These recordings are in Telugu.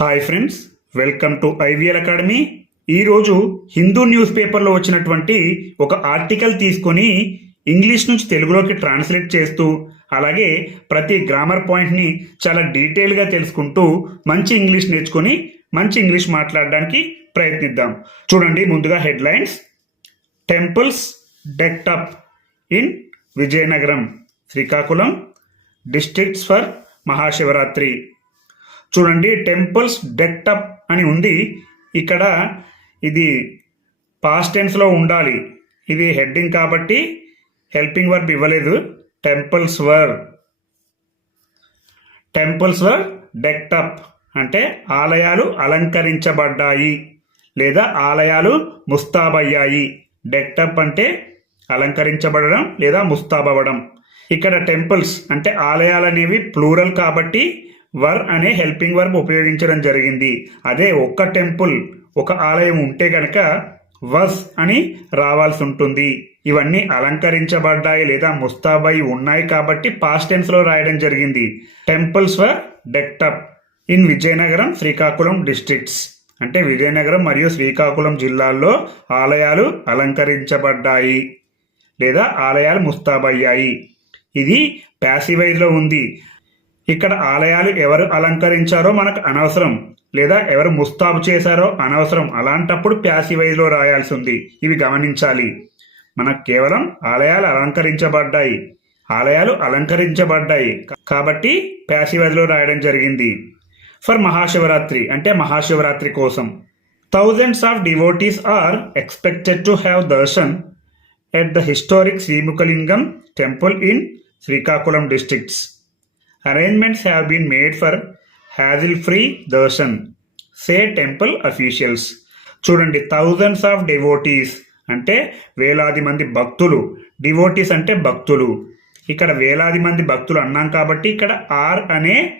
Hi friends welcome to IVL academy. ఈరోజు హిందూ న్యూస్ పేపర్లో వచ్చినటువంటి ఒక ఆర్టికల్ తీసుకొని ఇంగ్లీష్ నుంచి తెలుగులోకి ట్రాన్స్లేట్ చేస్తూ అలాగే ప్రతి గ్రామర్ పాయింట్ని చాలా డీటెయిల్గా తెలుసుకుంటూ మంచి ఇంగ్లీష్ నేర్చుకొని మంచి ఇంగ్లీష్ మాట్లాడడానికి ప్రయత్నిద్దాం. చూడండి ముందుగా headlines. Temples decked up in Vizianagaram Srikakulam. Districts for Mahashivratri. చూడండి టెంపుల్స్ డెక్టప్ అని ఉంది. ఇక్కడ ఇది పాస్ట్ టెన్స్లో ఉండాలి. ఇది హెడ్డింగ్ కాబట్టి హెల్పింగ్ వర్బ్ ఇవ్వలేదు. Temples were. Temples were decked up అంటే ఆలయాలు అలంకరించబడ్డాయి లేదా ఆలయాలు ముస్తాబయ్యాయి. డెక్టప్ అంటే అలంకరించబడడం లేదా ముస్తాబవ్వడం. ఇక్కడ టెంపుల్స్ అంటే ఆలయాలు అనేవి ప్లూరల్ కాబట్టి వర్ అనే హెల్పింగ్ వర్బ్ ఉపయోగించడం జరిగింది. అదే ఒక్క టెంపుల్ ఒక ఆలయం ఉంటే గనక వస్ అని రావాల్సి ఉంటుంది. ఇవన్నీ అలంకరించబడ్డాయి లేదా ముస్తాబై ఉన్నాయి కాబట్టి పాస్ట్ టెన్స్లో రాయడం జరిగింది. Temples were decked up in Vizianagaram Srikakulam districts. అంటే విజయనగరం మరియు శ్రీకాకుళం జిల్లాల్లో ఆలయాలు అలంకరించబడ్డాయి లేదా ఆలయాలు ముస్తాబయ్యాయి. ఇది ప్యాసివైజ్లో ఉంది. ఇక్కడ ఆలయాలు ఎవరు అలంకరించారో మనకు అనవసరం లేదా ఎవరు ముస్తాబు చేశారో అనవసరం. అలాంటప్పుడు ప్యాసివైజ్లో రాయాల్సి ఉంది. ఇవి గమనించాలి. మనకు కేవలం ఆలయాలు అలంకరించబడ్డాయి. ఆలయాలు అలంకరించబడ్డాయి. కాబట్టి ప్యాసివైజ్లో రాయడం జరిగింది. ఫర్ మహాశివరాత్రి అంటే మహాశివరాత్రి కోసం. Thousands of devotees are expected to have darshan at the historic Srimukhalingam temple in Srikakulam districts arrangements have been made for hassle free darshan say temple officials చూడండి థౌజండ్స్ ఆఫ్ డివోటీస్ అంటే వేలాది మంది భక్తులు. డివోటీస్ అంటే భక్తులు. ఇక్కడ వేలాది మంది భక్తులు అన్నాం కాబట్టి ఇక్కడ ఆర్ అనే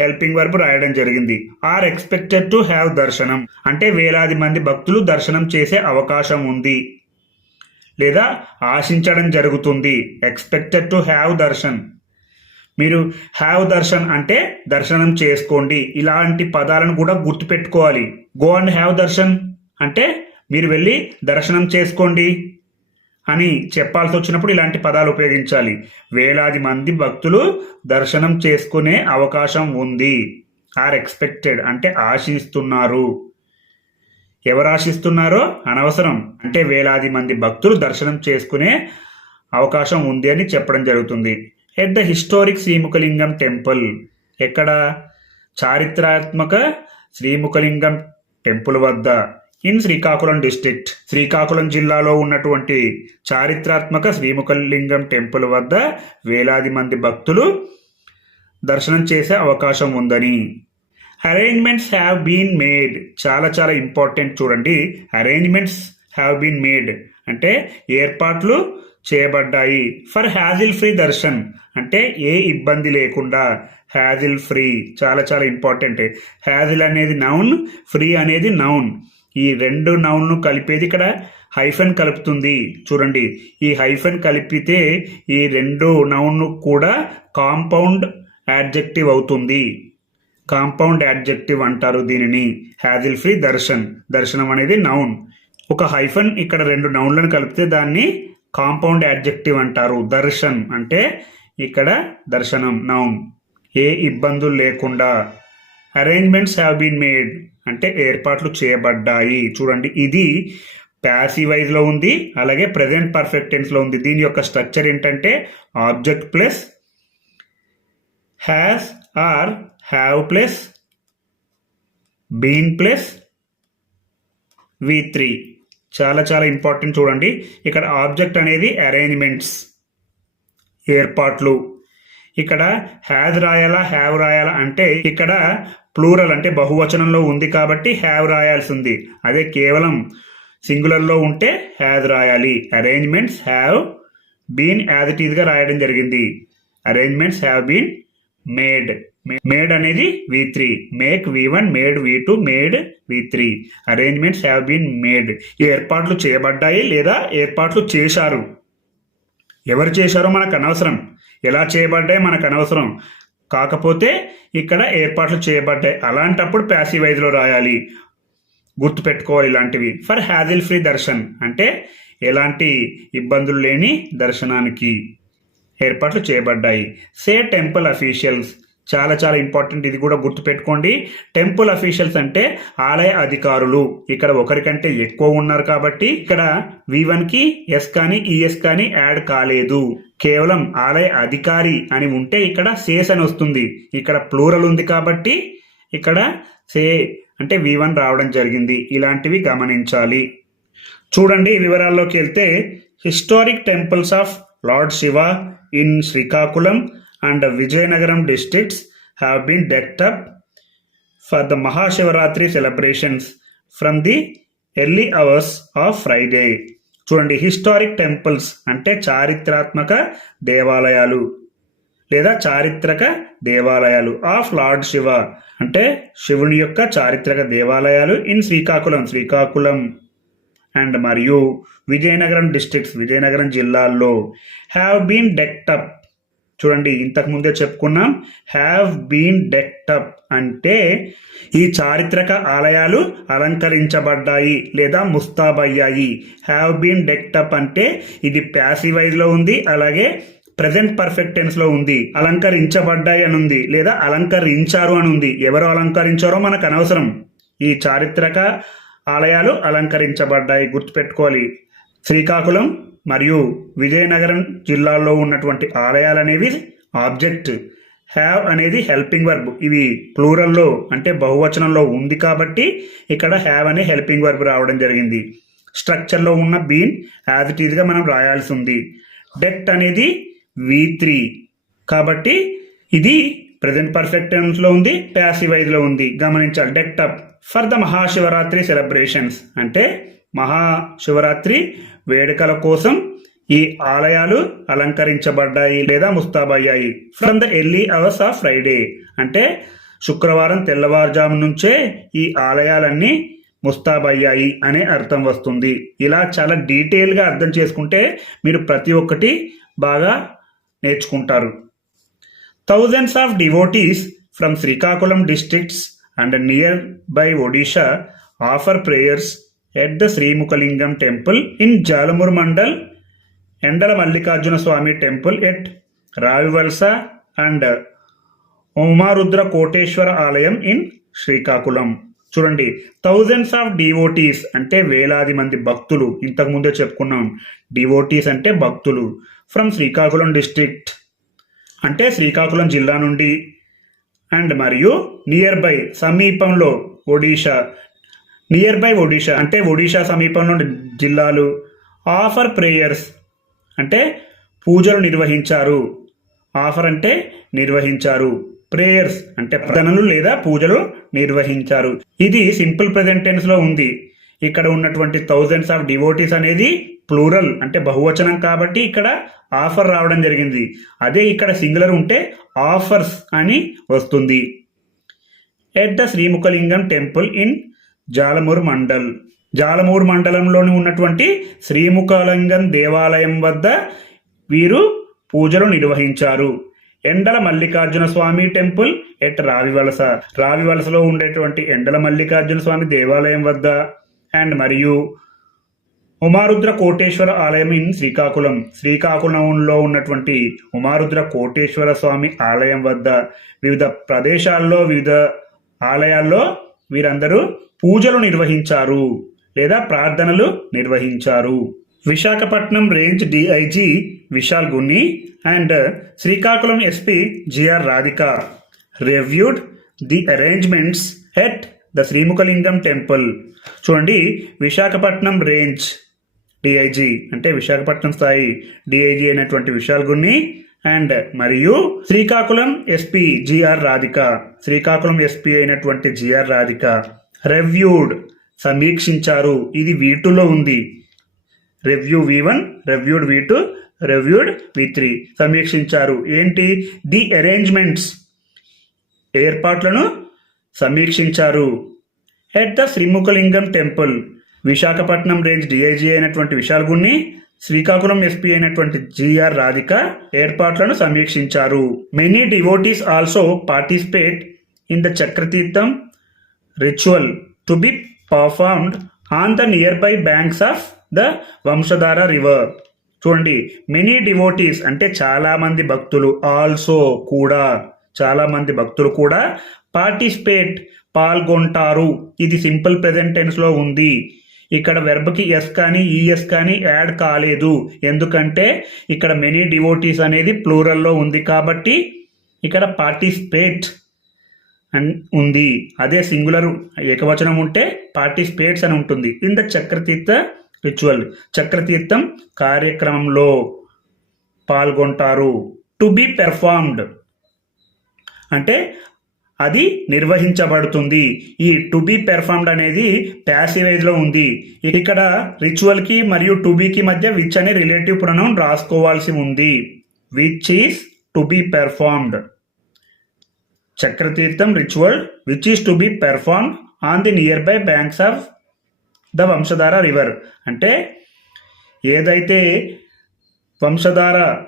హెల్పింగ్ వర్బ్ రాయడం జరిగింది. ఆర్ ఎక్స్పెక్టెడ్ టు హ్యావ్ దర్శనం అంటే వేలాది మంది భక్తులు దర్శనం చేసే అవకాశం ఉంది. లేదా ఆశించడం జరుగుతుంది. ఎక్స్పెక్టెడ్ టు హ్యావ్ దర్శన్ మీరు హ్యావ్ దర్శన్ అంటే దర్శనం చేసుకోండి. ఇలాంటి పదాలను కూడా గుర్తుపెట్టుకోవాలి. గో అండ్ హ్యావ్ దర్శన్ అంటే మీరు వెళ్ళి దర్శనం చేసుకోండి అని చెప్పాల్సి వచ్చినప్పుడు ఇలాంటి పదాలు ఉపయోగించాలి. వేలాది మంది భక్తులు దర్శనం చేసుకునే అవకాశం ఉంది. ఆర్ ఎక్స్పెక్టెడ్ అంటే ఆశిస్తున్నారు. ఎవరు ఆశిస్తున్నారో అనవసరం. అంటే వేలాది మంది భక్తులు దర్శనం చేసుకునే అవకాశం ఉంది అని చెప్పడం జరుగుతుంది. At the historic Srimukhalingam temple ఎక్కడ చారిత్రాత్మక శ్రీముఖలింగం టెంపుల్ వద్ద ఇన్ శ్రీకాకుళం డిస్ట్రిక్ట్ శ్రీకాకుళం జిల్లాలో ఉన్నటువంటి చారిత్రాత్మక శ్రీముఖలింగం టెంపుల్ వద్ద వేలాది మంది భక్తులు దర్శనం చేసే అవకాశం ఉందని అరేంజ్మెంట్స్ హ్యావ్ బీన్ మేడ్ చాలా చాలా ఇంపార్టెంట్ చూడండి అరేంజ్మెంట్స్ హ్యావ్ బీన్ మేడ్ అంటే ఏర్పాట్లు చేయబడ్డాయి. ఫర్ హ్యాజిల్ ఫ్రీ దర్శన్ అంటే ఏ ఇబ్బంది లేకుండా. హ్యాజిల్ ఫ్రీ చాలా చాలా ఇంపార్టెంట్ హ్యాజిల్ అనేది నౌన్ ఫ్రీ అనేది నౌన్ ఈ రెండు నౌన్ను కలిపేది ఇక్కడ హైఫన్ కలుపుతుంది. చూడండి ఈ హైఫన్ కలిపితే ఈ రెండు నౌన్ను కూడా కాంపౌండ్ యాడ్జెక్టివ్ అవుతుంది. కాంపౌండ్ యాడ్జెక్టివ్ అంటారు దీనిని. Hassle free darshan. దర్శనం అనేది నౌన్ ఒక హైఫన్ ఇక్కడ రెండు నౌన్లను కలిపితే దాన్ని కాంపౌండ్ యాడ్జెక్టివ్ అంటారు. దర్శన్ అంటే ఇక్కడ దర్శనం నౌన్. ఏ ఇబ్బందులు లేకుండా. అరేంజ్మెంట్స్ హ్యావ్ బీన్ మేడ్ అంటే ఏర్పాట్లు చేయబడ్డాయి. చూడండి ఇది ప్యాసివైజ్లో ఉంది అలాగే ప్రజెంట్ పర్ఫెక్ట్ టెన్స్లో ఉంది. దీని యొక్క స్ట్రక్చర్ ఏంటంటే object plus has or have plus been plus V three చాలా చాలా ఇంపార్టెంట్ చూడండి. ఇక్కడ ఆబ్జెక్ట్ అనేది అరేంజ్మెంట్స్ ఏర్పాట్లు. ఇక్కడ హ్యాజ్ రాయాలా హ్యావ్ రాయాలా అంటే ఇక్కడ ప్లూరల్ అంటే బహువచనంలో ఉంది కాబట్టి హ్యావ్ రాయాల్సి ఉంది అదే కేవలం సింగులర్లో ఉంటే హ్యాజ్ రాయాలి. Arrangements have been as it ఈజ్గా రాయడం జరిగింది. Arrangements have been made made అనేది V three. Make V one made V two made V three. Arrangements have been made ఈ ఏర్పాట్లు చేయబడ్డాయి లేదా ఏర్పాట్లు చేశారు? ఎవరు చేశారో మనకు అనవసరం. ఎలా చేయబడ్డాయి మనకు అనవసరం. కాకపోతే ఇక్కడ ఏర్పాట్లు చేయబడ్డాయి. అలాంటప్పుడు ప్యాసివ్ వైజ్లో రాయాలి. గుర్తుపెట్టుకోవాలి ఇలాంటివి. For hassle free darshan. అంటే ఎలాంటి ఇబ్బందులు లేని దర్శనానికి ఏర్పాట్లు చేయబడ్డాయి. సే టెంపుల్ అఫీషియల్స్ చాలా చాలా ఇంపార్టెంట్ ఇది కూడా గుర్తుపెట్టుకోండి. టెంపుల్ అఫీషియల్స్ అంటే ఆలయ అధికారులు. ఇక్కడ ఒకరికంటే ఎక్కువ ఉన్నారు కాబట్టి ఇక్కడ వి కి ఎస్ కానీ ఈఎస్ కానీ యాడ్ కాలేదు. కేవలం ఆలయ అధికారి అని ఉంటే ఇక్కడ సేస్ అని వస్తుంది. ఇక్కడ ప్లూరల్ ఉంది కాబట్టి ఇక్కడ సే అంటే వి వన్ రావడం జరిగింది. ఇలాంటివి గమనించాలి. చూడండి వివరాల్లోకి వెళ్తే historic temples of lord Shiva in Srikakulam and Vizianagaram districts have been decked up for the Mahashivratri celebrations from the early hours of Friday చూడండి హిస్టారిక్ టెంపుల్స్ అంటే చారిత్రాత్మక దేవాలయాలు లేదా చారిత్రక దేవాలయాలు ఆఫ్ లార్డ్ శివ అంటే శివుని యొక్క చారిత్రక దేవాలయాలు ఇన్ శ్రీకాకుళం శ్రీకాకుళం అండ్ మరియు విజయనగరం డిస్ట్రిక్ట్స్ విజయనగరం జిల్లాల్లో హ్యావ్ బీన్ డెక్టప్ చూడండి ఇంతకు ముందే చెప్పుకున్నాం హ్యావ్ బీన్ డెక్టప్ అంటే ఈ చారిత్రక ఆలయాలు అలంకరించబడ్డాయి లేదా ముస్తాబయ్యాయి. హ్యావ్ బీన్ డెక్టప్ అంటే ఇది ప్యాసివైజ్లో ఉంది అలాగే ప్రజెంట్ పర్ఫెక్ట్ ఉంది అలంకరించబడ్డాయి అని ఉంది లేదా అలంకరించారు అని ఉంది. ఎవరు అలంకరించారో మనకు అనవసరం. ఈ చారిత్రక ఆలయాలు అలంకరించబడ్డాయి గుర్తుపెట్టుకోవాలి. శ్రీకాకుళం మరియు విజయనగరం జిల్లాల్లో ఉన్నటువంటి ఆలయాలు అనేవి ఆబ్జెక్ట్. హ్యావ్ అనేది హెల్పింగ్ వర్బ్ ఇవి ప్లూరల్లో అంటే బహువచనంలో ఉంది కాబట్టి ఇక్కడ హ్యావ్ అనే హెల్పింగ్ వర్బ్ రావడం జరిగింది. స్ట్రక్చర్లో ఉన్న బీన్ యాజ్ ఇట్ ఈజ్గా మనం రాయాల్సి ఉంది. డెక్ట్ అనేది వి త్రీ కాబట్టి ఇది ప్రజెంట్ పర్ఫెక్ట్ టెన్స్లో ఉంది ప్యాసివైజ్లో ఉంది. గమనించాలి. Decked up for the Mahashivratri celebrations అంటే మహాశివరాత్రి వేడుకల కోసం ఈ ఆలయాలు అలంకరించబడ్డాయి లేదా ముస్తాబయ్యాయి. From the early hours of Friday అంటే శుక్రవారం తెల్లవారుజాము నుంచే ఈ ఆలయాలన్నీ ముస్తాబయ్యాయి అనే అర్థం వస్తుంది. ఇలా చాలా డీటెయిల్గా అర్థం చేసుకుంటే మీరు ప్రతి ఒక్కటి బాగా నేర్చుకుంటారు. Thousands of devotees from Srikakulam districts and nearby Odisha offer prayers at the Srimukhalingam temple in Jalamur mandal Endala Mallikarjuna Swamy temple at Ravivalasa and Umarudra Koteswara ఆలయం ఇన్ శ్రీకాకుళం చూడండి థౌజండ్స్ ఆఫ్ డివోటీస్ అంటే వేలాది మంది భక్తులు. ఇంతకుముందే చెప్పుకున్నాం డివోటీస్ అంటే భక్తులు. ఫ్రమ్ శ్రీకాకుళం డిస్ట్రిక్ట్ అంటే శ్రీకాకుళం జిల్లా నుండి అండ్ మరియు నియర్ బై సమీపంలో ఒడిషా నియర్ బై ఒడిషా అంటే ఒడిషా సమీపంలో జిల్లాలు. ఆఫర్ ప్రేయర్స్ అంటే పూజలు నిర్వహించారు. ఆఫర్ అంటే నిర్వహించారు. ప్రేయర్స్ అంటే ప్రార్థనలు లేదా పూజలు నిర్వహించారు. ఇది సింపుల్ ప్రెజెంటెన్స్లో టెన్స్లో ఉంది. ఇక్కడ ఉన్నటువంటి థౌజండ్స్ ఆఫ్ డివోటీస్ అనేది ప్లూరల్ అంటే బహువచనం కాబట్టి ఇక్కడ ఆఫర్ రావడం జరిగింది. అదే ఇక్కడ సింగులర్ ఉంటే ఆఫర్స్ అని వస్తుంది. At the Srimukhalingam temple in Jalumuru mandal. Jalumuru మండలంలోని ఉన్నటువంటి శ్రీముఖలింగం దేవాలయం వద్ద వీరు పూజలు నిర్వహించారు. Endala Mallikarjuna Swamy temple at Ravivalasa. రావివలసలో ఉండేటువంటి ఎండల మల్లికార్జున స్వామి దేవాలయం వద్ద. అండ్ మరియు ఉమారుద్ర కోటేశ్వర ఆలయం ఇన్ శ్రీకాకుళం. శ్రీకాకుళంలో ఉన్నటువంటి ఉమారుద్ర కోటేశ్వర స్వామి ఆలయం వద్ద. వివిధ ప్రదేశాల్లో వివిధ ఆలయాల్లో వీరందరూ పూజలు నిర్వహించారు లేదా ప్రార్థనలు నిర్వహించారు. Visakhapatnam range DIG Vishal Gunni and Srikakulam SP GR Radhika reviewed the arrangements at the Srimukhalingam temple. చూడండి విశాఖపట్నం రేంజ్ డిఐజీ అంటే విశాఖపట్నం స్థాయి డిఐజీ అయినటువంటి విశాల్ గున్ని అండ్ మరియు Srikakulam SP GR Radhika Srikakulam SP అయినటువంటి జిఆర్ రాధిక. రెవ్యూడ్ సమీక్షించారు. ఇది వీటులో ఉంది. Review V one reviewed V two reviewed V three సమీక్షించారు. ఏంటి? ది అరేంజ్మెంట్స్ ఏర్పాట్లను సమీక్షించారు. At the Srimukhalingam temple Visakhapatnam range DIG అయినటువంటి విశాల్ గున్ని శ్రీకాకుళం ఎస్పీ అయినటువంటి జిఆర్ రాధిక ఏర్పాట్లను సమీక్షించారు. Many devotees also participate in the Chakrateertham ritual to be performed on the nearby banks of the Vamsadhara river చూడండి మెనీ డివోటీస్ అంటే చాలామంది భక్తులు ఆల్సో కూడా చాలామంది భక్తులు కూడా పార్టిసిపేట్ పాల్గొంటారు. ఇది సింపుల్ ప్రెజెంట్ ఉంది. ఇక్కడ వెర్బ్కి ఎస్ కానీ e ఈఎస్ కానీ యాడ్ కాలేదు. ఎందుకంటే ఇక్కడ మెనీ డివోటీస్ అనేది ప్లూరల్లో ఉంది కాబట్టి ఇక్కడ పార్టిసిపేట్ ఉంది. అదే సింగులర్ ఏకవచనం ఉంటే పార్టిసిపేట్స్ అని ఉంటుంది. In the Chakrateertha ritual. Chakrateertham కార్యక్రమంలో పాల్గొంటారు. To be performed. అంటే అది నిర్వహించబడుతుంది. ఈ టు బి పెర్ఫార్మ్డ్ అనేది ప్యాసివేజ్లో ఉంది. ఇక్కడ రిచువల్కి మరియు టు బీకి మధ్య విచ్ అనే రిలేటివ్ ప్రణం రాసుకోవాల్సి ఉంది. Which is to be performed Chakrateertham ritual which is to be perform on the nearby banks of the Vamsadhara river అంటే ఏదైతే వంశధార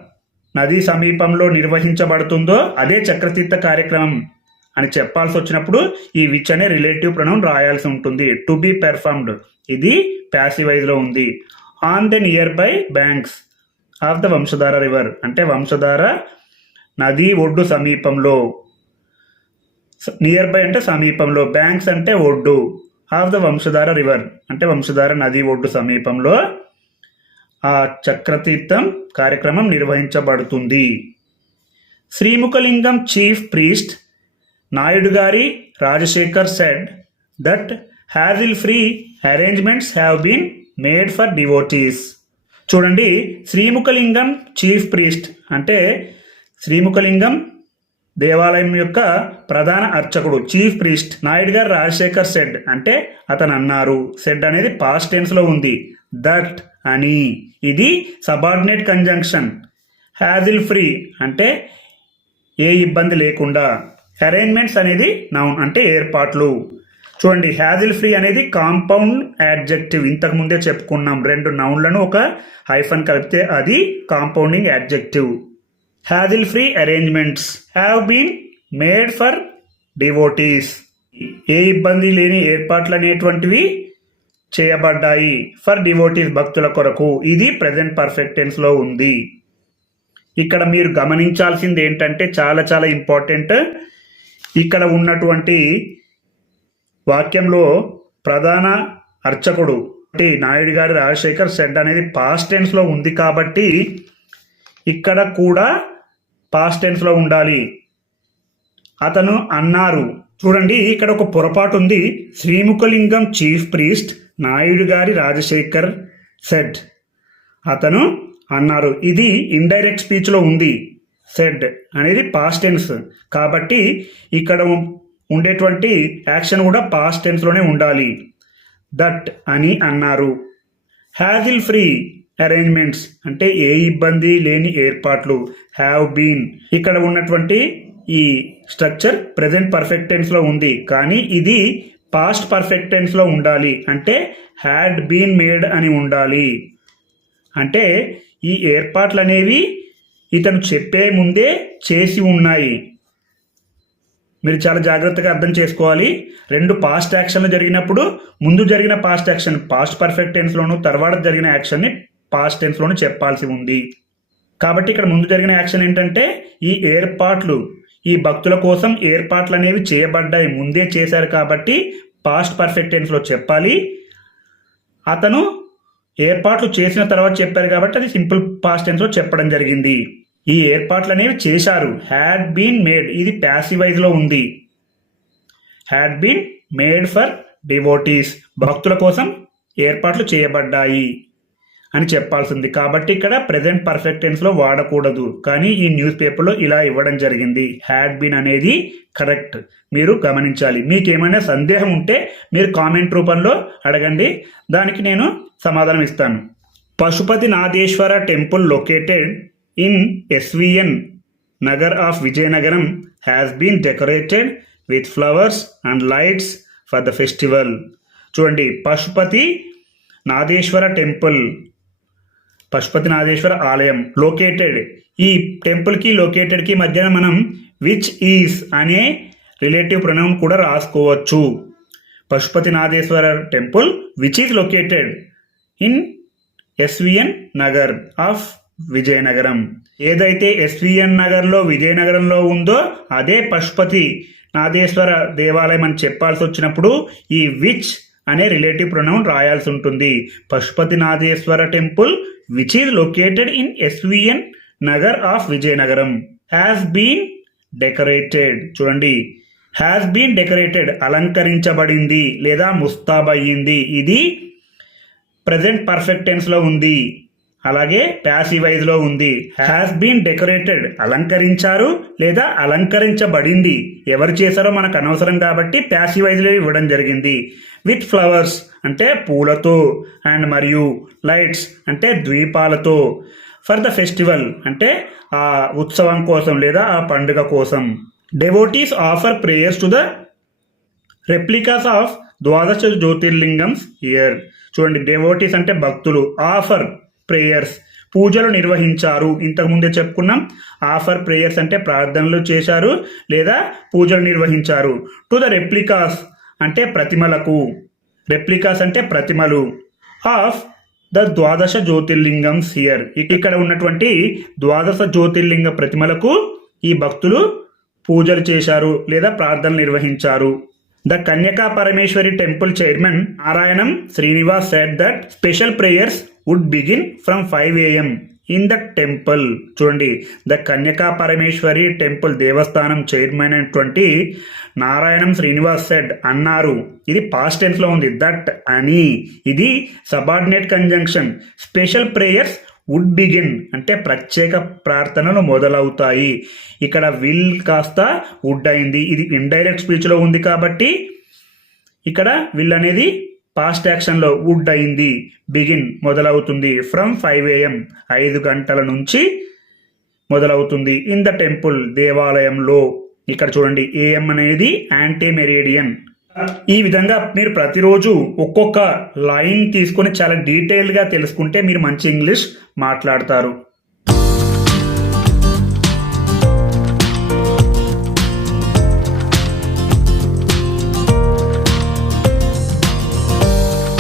నదీ సమీపంలో నిర్వహించబడుతుందో అదే చక్రతీర్థ కార్యక్రమం అని చెప్పాల్సి వచ్చినప్పుడు ఈ విచ్ అనే రిలేటివ్ ప్రొనౌన్ రాయాల్సి ఉంటుంది. టు బి పెర్ఫార్మ్డ్ ఇది ప్యాసివైజ్లో ఉంది. On the nearby banks of the Vamsadhara river అంటే వంశధార నది ఒడ్డు సమీపంలో నియర్ బై అంటే సమీపంలో. బ్యాంక్స్ అంటే ఒడ్డు. ఆఫ్ ద వంశధార రివర్ అంటే వంశధార నది ఒడ్డు సమీపంలో ఆ చక్రతీర్థం కార్యక్రమం నిర్వహించబడుతుంది. శ్రీముఖలింగం చీఫ్ ప్రీస్ట్ నాయుడు గారి Rajasekhar said that hassle free arrangements have been made for devotees చూడండి శ్రీముఖలింగం చీఫ్ ప్రీస్ట్ అంటే శ్రీముఖలింగం దేవాలయం యొక్క ప్రధాన అర్చకుడు చీఫ్ ప్రీస్ట్ నాయుడు గారు రాజశేఖర్ సెడ్ అంటే అతను అన్నారు. సెడ్ అనేది పాస్ట్ టెన్స్లో ఉంది. దట్ అని. ఇది సబార్డినేట్ కంజంక్షన్ హ్యాజిల్ ఫ్రీ అంటే ఏ ఇబ్బంది లేకుండా. అరేంజ్మెంట్స్ అనేది నౌన్ అంటే ఏర్పాట్లు. చూడండి హ్యాజిల్ ఫ్రీ అనేది కాంపౌండ్ యాడ్జెక్టివ్ ఇంతకు ముందే చెప్పుకున్నాం. రెండు నౌన్లను ఒక హైఫన్ కలిపితే అది compounding adjective hassle free arrangements have been made for devotees ఏ ఇబ్బంది లేని ఏర్పాట్లు అనేటువంటివి చేయబడ్డాయి ఫర్ డివోటీస్ భక్తుల కొరకు. ఇది ప్రజెంట్ పర్ఫెక్ట్ ఉంది. ఇక్కడ మీరు గమనించాల్సింది ఏంటంటే చాలా చాలా ఇంపార్టెంట్ ఇక్కడ ఉన్నటువంటి వాక్యంలో ప్రధాన అర్చకుడు నాయుడు గారి రాజశేఖర్ సెడ్ అనేది పాస్ట్ టెన్స్లో ఉంది కాబట్టి ఇక్కడ కూడా పాస్ట్ టెన్స్లో ఉండాలి. అతను అన్నారు చూడండి ఇక్కడ ఒక పొరపాటు ఉంది. శ్రీముఖలింగం చీఫ్ ప్రీస్ట్ నాయుడు గారి రాజశేఖర్ సెడ్ అతను అన్నారు ఇది ఇండైరెక్ట్ స్పీచ్లో ఉంది సెడ్ అనేది పాస్ట్ టెన్స్ కాబట్టి ఇక్కడ ఉండేటువంటి యాక్షన్ కూడా పాస్ట్ టెన్స్లోనే ఉండాలి. దట్ అని అన్నారు. హ్యాజిల్ ఫ్రీ అరేంజ్మెంట్స్ అంటే ఏ ఇబ్బంది లేని ఏర్పాట్లు హ్యావ్ బీన్ ఇక్కడ ఉన్నటువంటి ఈ స్ట్రక్చర్ ప్రజెంట్ పర్ఫెక్ట్ టెన్స్లో ఉంది. కానీ ఇది పాస్ట్ పర్ఫెక్ట్ టెన్స్లో ఉండాలి. అంటే హ్యాడ్ బీన్ మేడ్ అని ఉండాలి. అంటే ఈ ఏర్పాట్లు అనేవి ఇతను చెప్పే ముందే చేసి ఉన్నాయి. మీరు చాలా జాగ్రత్తగా అర్థం చేసుకోవాలి. రెండు పాస్ట్ యాక్షన్లు జరిగినప్పుడు ముందు జరిగిన పాస్ట్ యాక్షన్ పాస్ట్ పర్ఫెక్ట్ టెన్స్లోను తర్వాత జరిగిన యాక్షన్ని పాస్ట్ టెన్స్లోనే చెప్పాల్సి ఉంది. కాబట్టి ఇక్కడ ముందు జరిగిన యాక్షన్ ఏంటంటే ఈ ఏర్పాట్లు ఈ భక్తుల కోసం ఏర్పాట్లు అనేవి చేయబడ్డాయి ముందే చేశారు కాబట్టి పాస్ట్ పర్ఫెక్ట్ టెన్స్లో చెప్పాలి. అతను ఏర్పాట్లు చేసిన తర్వాత చెప్పారు కాబట్టి అది సింపుల్ పాస్ట్ టెన్స్లో చెప్పడం జరిగింది. ఈ ఏర్పాట్లు అనేవి చేశారు. హ్యాడ్ బీన్ మేడ్ ఇది ప్యాసివైజ్లో ఉంది. Had been made for devotees భక్తుల కోసం ఏర్పాట్లు చేయబడ్డాయి. అని చెప్పాల్సింది. కాబట్టి ఇక్కడ ప్రెజెంట్ పర్ఫెక్ట్ టెన్స్లో వాడకూడదు. కానీ ఈ న్యూస్ పేపర్లో ఇలా ఇవ్వడం జరిగింది. హ్యాడ్ బీన్ అనేది కరెక్ట్ మీరు గమనించాలి. మీకు ఏమైనా సందేహం ఉంటే మీరు కామెంట్ రూపంలో అడగండి. దానికి నేను సమాధానం ఇస్తాను. Pashupati Nadeswara temple located in SVN Nagar of Vizianagaram has been decorated with flowers and lights for the festival చూడండి. పశుపతి నాదేశ్వర టెంపుల్ పశుపతినాథేశ్వర ఆలయం లొకేటెడ్ ఈ టెంపుల్కి లొకేటెడ్కి మధ్యన మనం విచ్ ఈస్ అనే రిలేటివ్ ప్రొనౌన్ కూడా రాసుకోవచ్చు. Pashupatinatheswara temple which is located in SVN Nagar of Vizianagaram. ఏదైతే ఎస్విఎన్ నగర్లో విజయనగరంలో ఉందో అదే పశుపతి నాదేశ్వర దేవాలయం అని చెప్పాల్సి వచ్చినప్పుడు ఈ విచ్ అనే రిలేటివ్ ప్రొనౌన్ రాయాల్సి ఉంటుంది. Pasupathi Nadeswara temple which is located in S V N Nagar of Vizianagaram has been decorated చూడండి. హ్యాస్ బీన్ డెకరేటెడ్ అలంకరించబడింది లేదా ముస్తాబయ్యింది ఇది ప్రజెంట్ పర్ఫెక్ట్ టెన్స్లో ఉంది. అలాగే ప్యాసివైజ్లో ఉంది. హ్యాస్ బీన్ డెకరేటెడ్ అలంకరించారు లేదా అలంకరించబడింది. ఎవరు చేశారో మనకు అనవసరం కాబట్టి ప్యాసివైజ్లో ఇవ్వడం జరిగింది. విత్ ఫ్లవర్స్ అంటే పూలతో అండ్ మరియు లైట్స్ అంటే ద్వీపాలతో. ఫర్ ద ఫెస్టివల్ అంటే ఆ ఉత్సవం కోసం లేదా ఆ పండుగ కోసం. Devotees offer prayers to the replicas of Dwadasa Jyotirlingams year చూడండి డెవోటీస్ అంటే భక్తులు. ఆఫర్ ప్రేయర్స్ పూజలు నిర్వహించారు. ఇంతకు ముందే చెప్పుకున్నాం ఆఫర్ ప్రేయర్స్ అంటే ప్రార్థనలు చేశారు లేదా పూజలు నిర్వహించారు. టు ద రెప్లికాస్ అంటే ప్రతిమలకు. రెప్లికాస్ అంటే ప్రతిమలు. ఆఫ్ ద ద్వాదశ జ్యోతిర్లింగమ్స్ హియర్ ఇక్కడ ఉన్నటువంటి ద్వాదశ జ్యోతిర్లింగ ప్రతిమలకు ఈ భక్తులు పూజలు చేశారు లేదా ప్రార్థనలు నిర్వహించారు. The Kanyaka Parameswari temple chairman Narayanam Srinivas said that special prayers would begin from five AM in the temple చూడండి the Kanyaka Parameswari temple Devasthanam chairman అయినటువంటి నారాయణం శ్రీనివాస్ సెడ్ అన్నారు. ఇది పాస్ట్ టెన్స్లో ఉంది. దట్ అని. ఇది subordinate conjunction special prayers would begin అంటే ప్రత్యేక ప్రార్థనలు మొదలవుతాయి. ఇక్కడ విల్ కాస్త వుడ్ అయింది. ఇది ఇండైరెక్ట్ స్పీచ్లో ఉంది కాబట్టి ఇక్కడ విల్ అనేది పాస్ట్ యాక్షన్లో వుడ్ అయింది. బిగిన్ మొదలవుతుంది. ఫ్రమ్ ఫైవ్ ఏఎం ఐదు గంటల నుంచి మొదలవుతుంది. ఇన్ ద టెంపుల్ దేవాలయంలో. ఇక్కడ చూడండి. ఏఎం అనేది యాంటీ మెరేడియన్ ఈ విధంగా మీరు ప్రతిరోజు ఒక్కొక్క లైన్ తీసుకొని చాలా డీటెయిల్గా తెలుసుకుంటే మీరు మంచి ఇంగ్లీష్ మాట్లాడతారు.